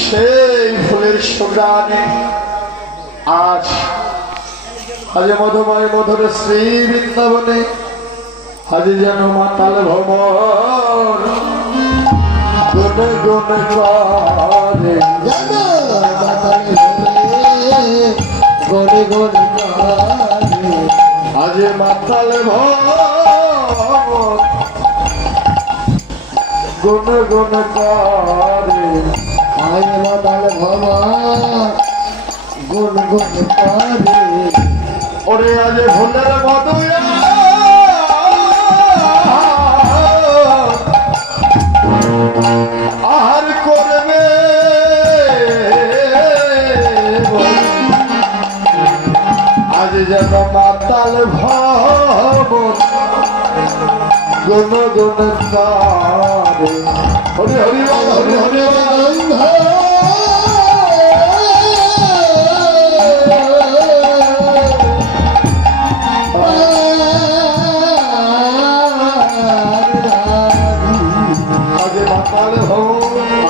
সেই ফুলের সুগানে আজ আজ মধুময় মধুর শ্রী বৃন্দাবনে আজ যেন মাতাল ভ্রমর গুণ গুণ করে গনে গনে করে আজ মাতাল ভ্রমর গুণ গুণ করে আয় মাতাল ভবা গুন গুন করে ওরে আজ ফুলের মধুয়া আহার করবে আজ যেন মাতাল ভবন গুণ গুণ করে হরি হরি বল হরি হরি বল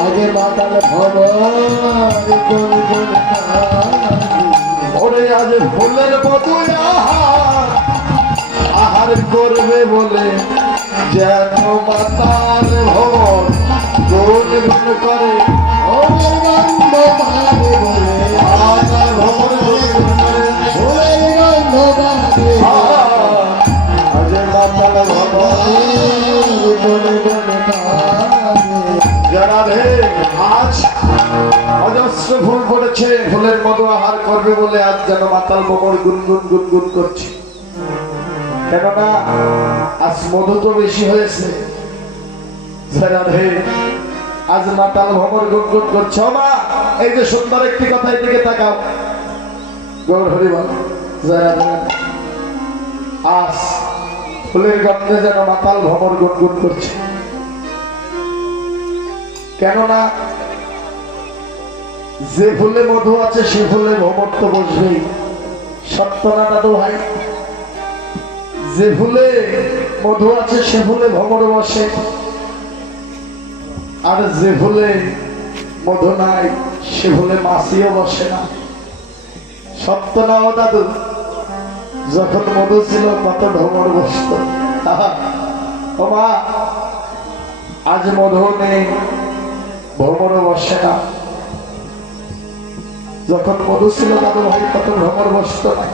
আগে মাতাল ভব গুন গুন ওরে আজ ফুলের মধু আহার করবে বলে যেন মাতাল ভবন গুণ গুণ করে ওরে গন্ধ ভাবে বলে মাতাল ভবন গুণ গুণ করে ওরে গন্ধ ভাবে আজ মাতাল ভবন গুন গুন করে যারা রে আজ অজস্র ফুল পড়েছে ফুলের মধু আহার করবে বলে আজ যেন মাতাল ভবন গুনগুন গুনগুন করছে কেননা আজ মধু তো বেশি হয়েছে যারা রে আজ মাতাল ভবন গুনগুন করছে মা এই যে সুন্দর একটি কথা এদিকে তাকাও গৌর হরি বল যারা রে আজ ফুলের গন্ধে যেন মাতাল ভবন গুনগুন করছে কেননা যে ফুলে মধু আছে সে ফুলে ভ্রমর তো বসবেই সত্য না দাদু ভাই যে ফুলে মধু আছে সে ফুলে ভ্রমর বসে আর যে ফুলে মধু নাই সে ফুলে মাছিও বসে না সত্য না ও দাদু যখন মধু ছিল কত ভ্রমর বসত ও মা আজ মধু নেই ভ্রমর বসে না যখন মধু ছিল দাদু ভাই কত ভ্রমর বসত না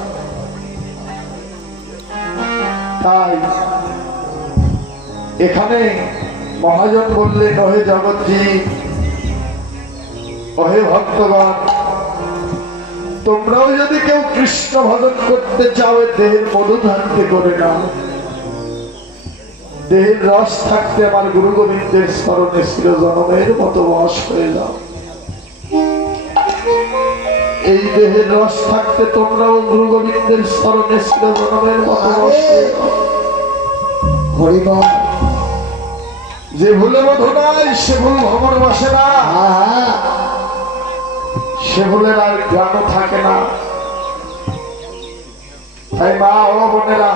তাই এখানে মহাজন বললেন ওহে জগৎজি ওহে ভক্তগণ তোমরাও যদি কেউ কৃষ্ণ ভজন করতে চাও দেহের মধু থাকতে করে না দেহের রস থাকতে আমার গুরু গোবিন্দের স্মরণে ছিল জনমের মতো বশ হয়ে যাও এই দেহের রস থাকতে তোমরাও গুরু গোবিন্দের স্মরণে ছিল জনমের মতো বশ হয়ে যাও হরিবল যে ভুলে মধু নাই সে ভুল ভ্রমণ বসে না সে ভুলের আর গ্রামও থাকে না তাই মা ও বোনেরা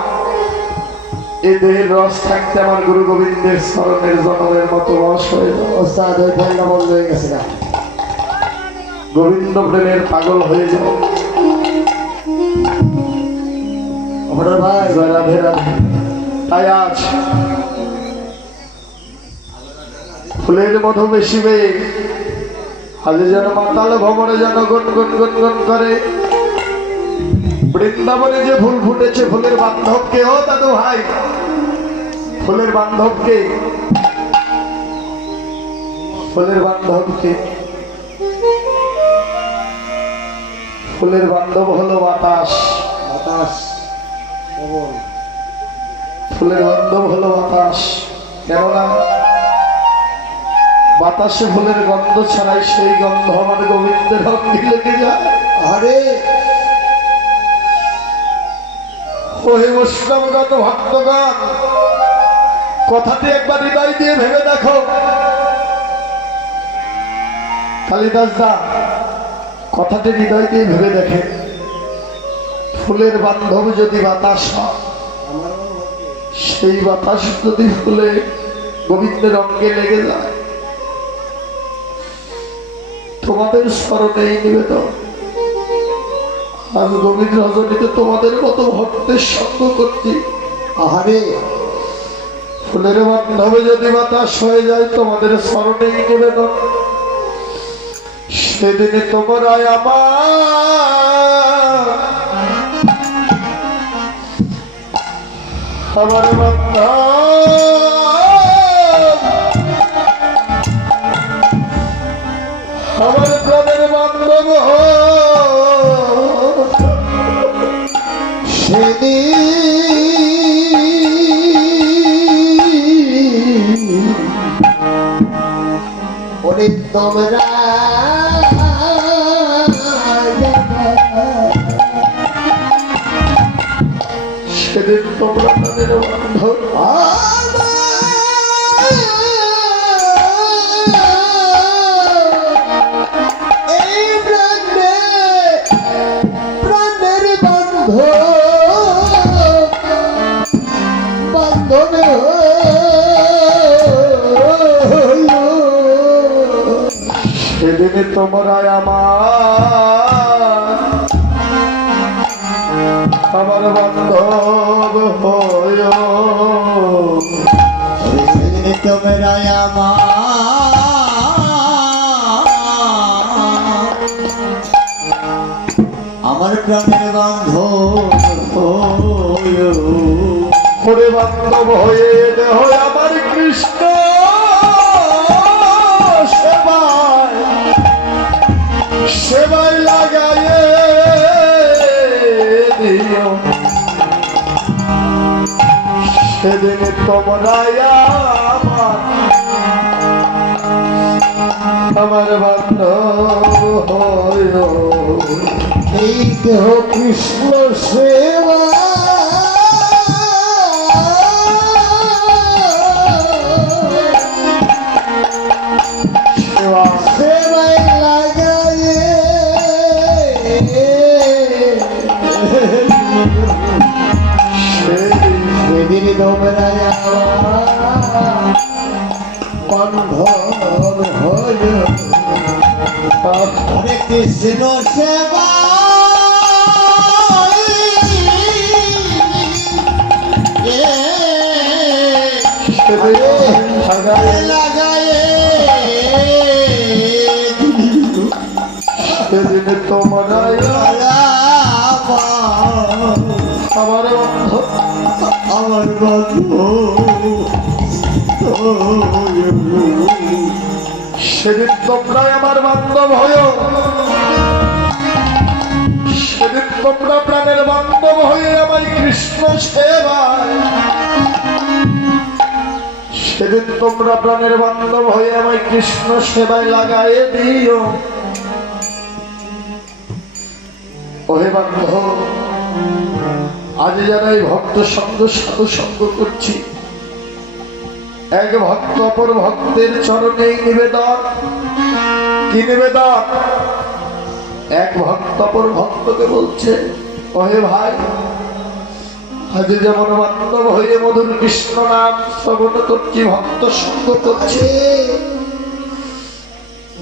এই দেহের রস থাকতে আমার গুরু গোবিন্দের স্মরণের জনমের মতো বশ হয়ে যাও ওস্তাদ ওই ফেলটা বন্ধ হয়ে গেছে না গোবিন্দ প্রেমের পাগল হয়ে যাও আমার ভাই রাধে রাধে তাই আজ ফুলের মধু বেশিবে আজ যেন মাতাল ভ্রমণে যেন গুন গুন গুন গুন করে বৃন্দাবনে যে ফুল ফুটেছে ফুলের বান্ধব কে ও দাদু ভাই ফুলের বান্ধব কে ফুলের বান্ধব কে ফুলের বান্ধব হলো বাতাস বাতাস পবন ফুলের বান্ধব হলো বাতাস কেননা বাতাসে ফুলের গন্ধ ছাড়াই সেই গন্ধ আমার গোবিন্দের অঙ্গে লেগে যায় আরে ওহে বৈষ্ণবগণ ভক্তগণ কথাটি একবার হৃদয় দিয়ে ভেবে দেখো কালিদাস দা কথাটি হৃদয় দিয়ে ভেবে দেখে ফুলের বান্ধব যদি বাতাস হয় সেই বাতাস যদি ফুলে গোবিন্দের অঙ্গে লেগে যায় তোমাদের স্মরণে এই নিবেদন। আজ গভীর রজনীতে তোমাদের মতো ভক্তের সঙ্গ করছি। আহারে ফুলের বান্ধবে যদি বাতাস হয়ে যায়, তোমাদের স্মরণে এই নিবেদন। সেদিনে তোমরা আমার আমার প্রাণের বান্ধব সেদিন ওরে তোমরা সেদিন তোমরা প্রাণের বান্ধব এই প্রাণের বান্ধবে সেদিনে তোমরা আমার বান্ধব হয়। সেদিন তোমরা আমার প্রাণের বান্ধব ওরে বান্ধব হয়ে দেহ আমার কৃষ্ণ সেবায় সেবায় লাগায়ে দিও। সেদিন তোমরা আমার বান্ধব হয়। এই দেহ কৃষ্ণ সেবা সেবায় লাগায়ে সেদিন তোমরা বান্ধব হল। হরে কৃষ্ণ সেবা লাগায়ে সেদিন তোমরা আমার বন্ধু আমার বন্ধু সেদিন তোমরা আমার বান্ধব হয়। সেদিন তোমরা প্রাণের বান্ধব হয়ে আমায় কৃষ্ণ সেবায় সেদিন তোমরা প্রাণের বান্ধব হয়ে আমায় কৃষ্ণ সেবায় লাগায়ে দিও। ওহে বান্ধব, আজ যারা এই ভক্ত সঙ্গ সাধু সঙ্গ করছি, এক ভক্ত অপর ভক্তের চরণে নিবেদন। কি নিবেদন? এক ভক্ত অপর ভক্তকে বলছে, ওহে ভাই, আজ যেমন বান্ধব হয়ে মধুর কৃষ্ণ নাম শ্রবণ করছি, ভক্ত সঙ্গ করছে,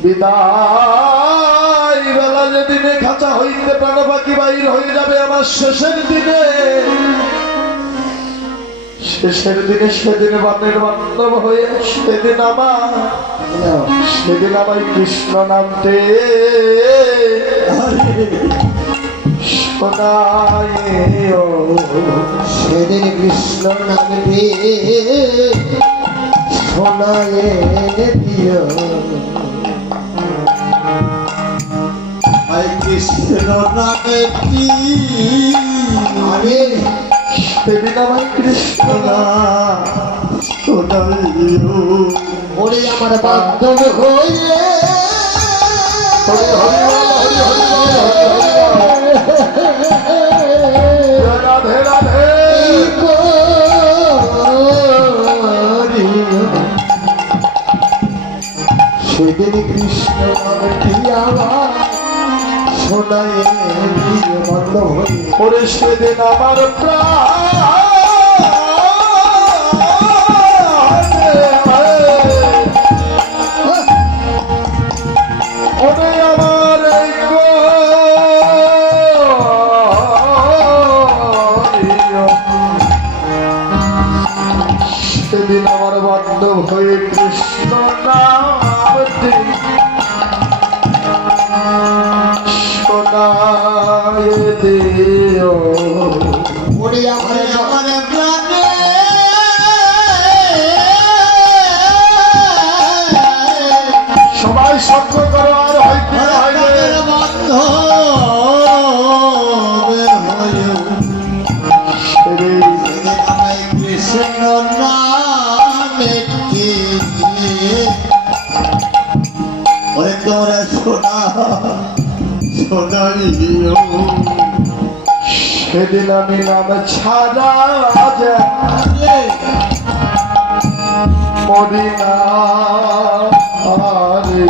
বিদায় বেলা যেদিনে খাঁচা হইতে প্রাণ পাখি বাইর হয়ে যাবে আমার শেষের দিনে, শেষের দিনে সেদিন বানের বান্ধব হয়ে সেদিন আমায় কৃষ্ণ নামতে শোনায়। সেদিন কৃষ্ণ নামে শোনায় দিও। কৃষ্ণ নামে আরে সেদিন আমায় কৃষ্ণ শোনাইও। ওরে আমার বান্ধব হয়ে হরি হরি হরি হরি রাধে রাধে সেদিন কৃষ্ণ নামটি আমার শোনায় দিও বান্ধব হয়ে। ওরে সেদিন আমার প্রাণ ওরে ওরা সোনা সোনারিও সেদিন আমি নাম ছাড়া যায় মরি না রে।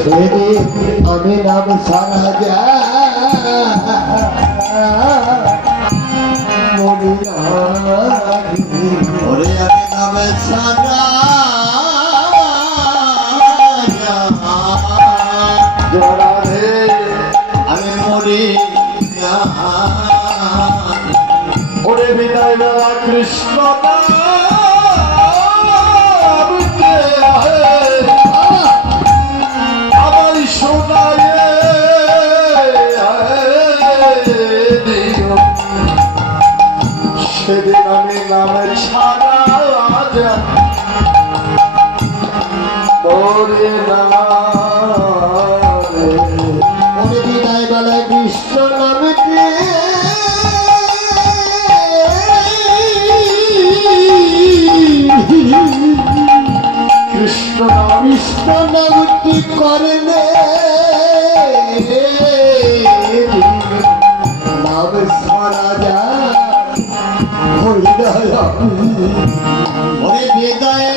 সেদিন আমি নাম সারা যা মরি না ওরে আমি নামে সারা জোড়া রে আমি মরি না ওরে বিদায় বেলা কৃষ্ণ আমার শোনায় দিও সেদিন আমি নামে ছাড়া যায় মরে না রে। ওরে বিদায় বেলায় কৃষ্ণ নামে কৃষ্ণ নাম কৃষ্ণ নাম কি করলে নাম সারা যা ওরে বিদায়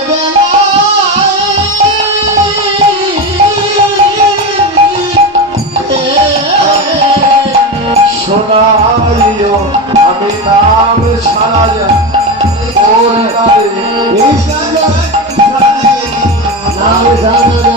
শোনাইও আমি নাম ছাড়া যায় ওরে না রে। নাম সারা